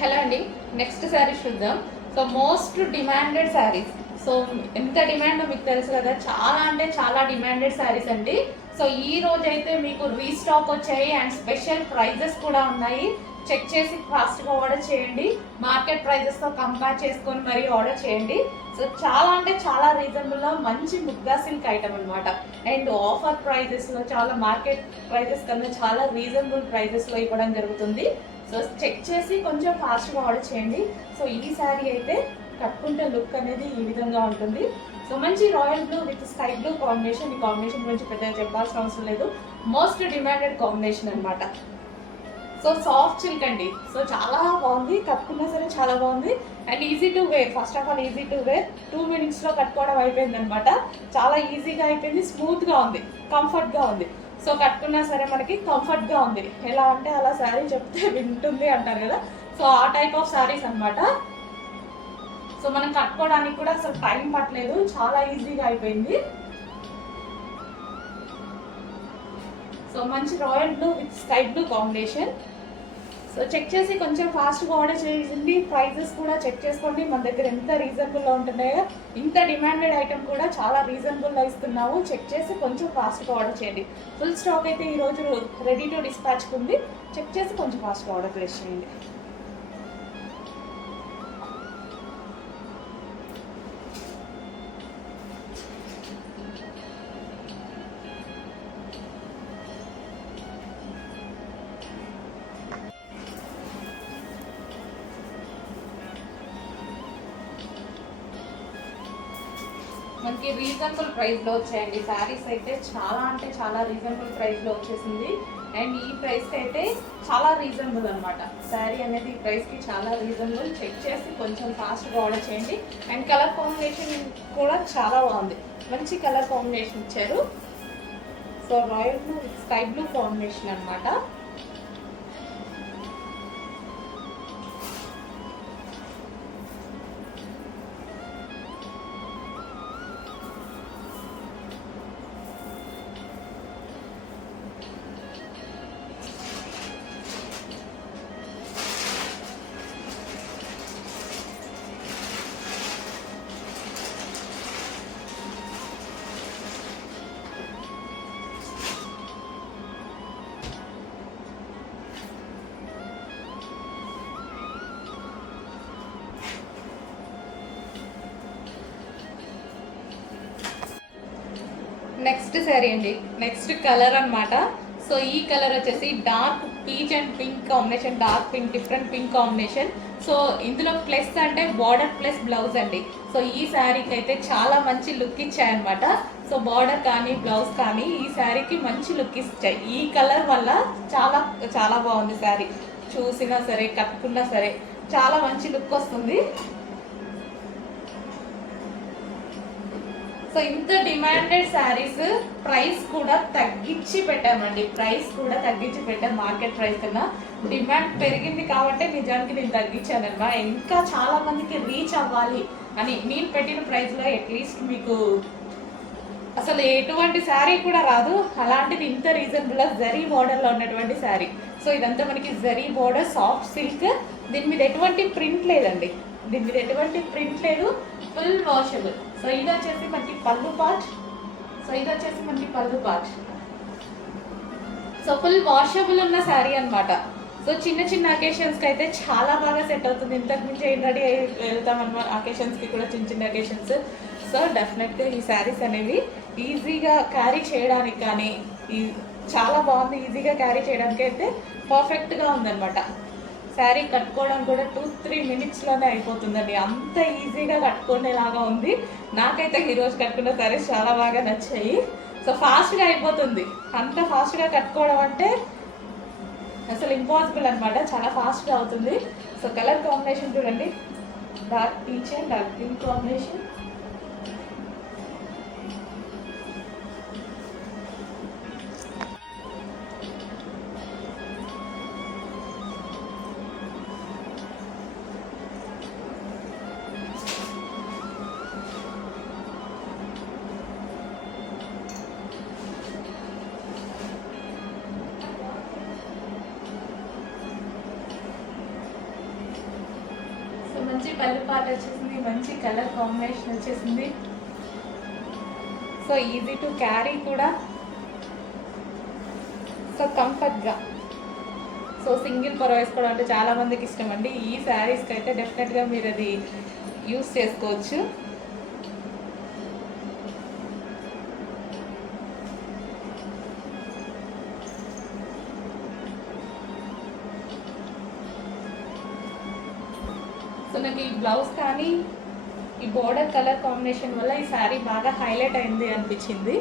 Hello అండి, next saris చూద్దాం. So most demanded saris. So ఎంత డిమాండ్ మీకు తెలుసు కదా, చాలా అంటే చాలా డిమాండెడ్ శారీస్ అండి. సో ఈ రోజు అయితే మీకు రీస్టాక్ వచ్చాయి అండ్ స్పెషల్ ప్రైజెస్ కూడా ఉన్నాయి. చెక్ చేసి ఫాస్ట్గా ఆర్డర్ చేయండి. మార్కెట్ ప్రైజెస్తో కంపేర్ చేసుకొని మరీ ఆర్డర్ చేయండి. సో చాలా అంటే చాలా రీజనబుల్లో మంచి ముగ్గా సిల్క్ ఐటమ్ అనమాట. అండ్ ఆఫర్ ప్రైజెస్లో చాలా మార్కెట్ ప్రైజెస్ కన్నా చాలా రీజనబుల్ ప్రైజెస్లో ఇవ్వడం జరుగుతుంది. సో చెక్ చేసి కొంచెం ఫాస్ట్గా ఆర్డర్ చేయండి. సో ఈ శారీ అయితే కట్టుకుంటే లుక్ అనేది ఈ విధంగా ఉంటుంది. సో మంచి royal blue with sky blue combination. ఈ కాంబినేషన్ గురించి పెద్దగా చెప్పాల్సిన అవసరం లేదు. మోస్ట్ డిమాండెడ్ కాంబినేషన్ అనమాట. సో సాఫ్ట్ సిల్క్ అండి. సో చాలా బాగుంది, కట్టుకున్నా సరే చాలా బాగుంది and easy to wear. First of all easy to wear. 2 minutesలో కట్టుకోవడం అయిపోయింది అనమాట. చాలా ఈజీగా అయిపోయింది, స్మూత్గా ఉంది, కంఫర్ట్గా ఉంది. సో కట్టుకున్నా సరే మనకి కంఫర్ట్గా ఉంది. ఎలా అంటే అలా శారీ చెప్తే వింటుంది అంటారు కదా, సో ఆ టైప్ ఆఫ్ శారీస్ అనమాట. సో మనం కట్టుకోవడానికి కూడా అసలు టైం పట్టలేదు, చాలా ఈజీగా అయిపోయింది. సో మంచి royal blue with sky blue combination. So check చేసి కొంచెం ఫాస్ట్గా ఆర్డర్ చేయండి. ప్రైజెస్ కూడా చెక్ చేసుకోండి, మన దగ్గర ఎంత రీజనబుల్లో ఉంటున్నాయో. ఇంత డిమాండెడ్ ఐటమ్ కూడా చాలా రీజనబుల్లో ఇస్తున్నాము. చెక్ చేసి కొంచెం ఫాస్ట్గా ఆర్డర్ చేయండి. ఫుల్ స్టాక్ అయితే ఈరోజు రెడీ టు డిస్పాచ్ ఉంది. చెక్ చేసి కొంచెం ఫాస్ట్గా ఆర్డర్ ప్లేస్ చేయండి. మనకి రీజనబుల్ ప్రైస్లో వచ్చాయండి శారీస్ అయితే. చాలా అంటే చాలా రీజనబుల్ ప్రైస్లో వచ్చేసింది. అండ్ ఈ ప్రైస్కి అయితే చాలా రీజనబుల్ అనమాట. శారీ అనేది ఈ ప్రైస్కి చాలా రీజనబుల్. చెక్ చేసి కొంచెం ఫాస్ట్గా ఆర్డర్ చేయండి. అండ్ కలర్ కాంబినేషన్ కూడా చాలా బాగుంది, మంచి కలర్ కాంబినేషన్ ఇచ్చారు. So royal blue with sky blue combination అనమాట. నెక్స్ట్ శారీ అండి, నెక్స్ట్ కలర్ అనమాట. సో ఈ కలర్ వచ్చేసి dark peach and pink combination. Dark pink, different pink combination. So ఇందులో ప్లస్ అంటే బార్డర్ ప్లస్ బ్లౌజ్ అండి. సో ఈ శారీకి అయితే చాలా మంచి లుక్ ఇచ్చాయన్నమాట. సో బార్డర్ కానీ బ్లౌజ్ కానీ ఈ శారీకి మంచి లుక్ ఇచ్చాయి. ఈ కలర్ వల్ల చాలా చాలా బాగుంది శారీ. చూసినా సరే కట్టుకున్నా సరే చాలా మంచి లుక్ వస్తుంది. సో ఇంత డిమాండెడ్ శారీస్ ప్రైస్ కూడా తగ్గించి పెట్టామండి. ప్రైస్ కూడా తగ్గించి పెట్టాం. మార్కెట్ ప్రైస్ కన్నా డిమాండ్ పెరిగింది కాబట్టి నిజానికి నేను తగ్గించాను అనమాట. ఇంకా చాలా మందికి రీచ్ అవ్వాలి అని నేను పెట్టిన ప్రైస్లో అట్లీస్ట్ మీకు అసలు ఎటువంటి శారీ కూడా రాదు. అలాంటిది ఇంత రీజనబుల్గా జరీ బోర్డర్లో ఉన్నటువంటి శారీ. సో ఇదంతా మనకి జరీ బోర్డర్, సాఫ్ట్ సిల్క్. దీని మీద ఎటువంటి ప్రింట్ లేదండి, దీని మీద ఎటువంటి ప్రింట్ లేదు, ఫుల్ వాషబుల్. సో ఇది వచ్చేసి మనకి పళ్ళు పార్ట్. సో ఇది వచ్చేసి మనకి పళ్ళు పార్ట్. సో ఫుల్ వాషబుల్ ఉన్న శారీ అనమాట. సో చిన్న చిన్న అకేషన్స్కి అయితే చాలా బాగా సెట్ అవుతుంది. ఇంతకు మించి ఏం రెడీ వెళ్తాం అనమాట అకేషన్స్కి కూడా, చిన్న చిన్న అకేషన్స్. సో డెఫినెట్గా ఈ శారీస్ అనేవి ఈజీగా క్యారీ చేయడానికి కానీ చాలా బాగుంది. ఈజీగా క్యారీ చేయడానికి అయితే పర్ఫెక్ట్గా ఉందన్నమాట. శారీ కట్టుకోవడం కూడా 2-3 minutesలోనే అయిపోతుందండి. అంత ఈజీగా కట్టుకునేలాగా ఉంది. నాకైతే ఈరోజు కట్టుకున్న శారీస్ చాలా బాగా నచ్చాయి. సో ఫాస్ట్గా అయిపోతుంది. అంత ఫాస్ట్గా కట్టుకోవడం అంటే అసలు ఇంపాసిబుల్ అనమాట. చాలా ఫాస్ట్గా అవుతుంది. సో కలర్ కాంబినేషన్ చూడండి, dark peach and dark pink combination. మంచి పళ్ళు పాట వచ్చేసింది, మంచి కలర్ కాంబినేషన్ వచ్చేసింది. సో ఈజీ టు క్యారీ కూడా, సో కంఫర్ట్గా. సో సింగిల్ పొర వేసుకోవడం అంటే చాలా మందికి ఇష్టం అండి. ఈ శారీస్కి అయితే డెఫినెట్గా మీరు అది యూస్ చేసుకోవచ్చు. సో నాకు ఈ బ్లౌజ్ కానీ ఈ బోర్డర్ కలర్ కాంబినేషన్ వల్ల ఈ శారీ బాగా హైలైట్ అయింది అనిపించింది.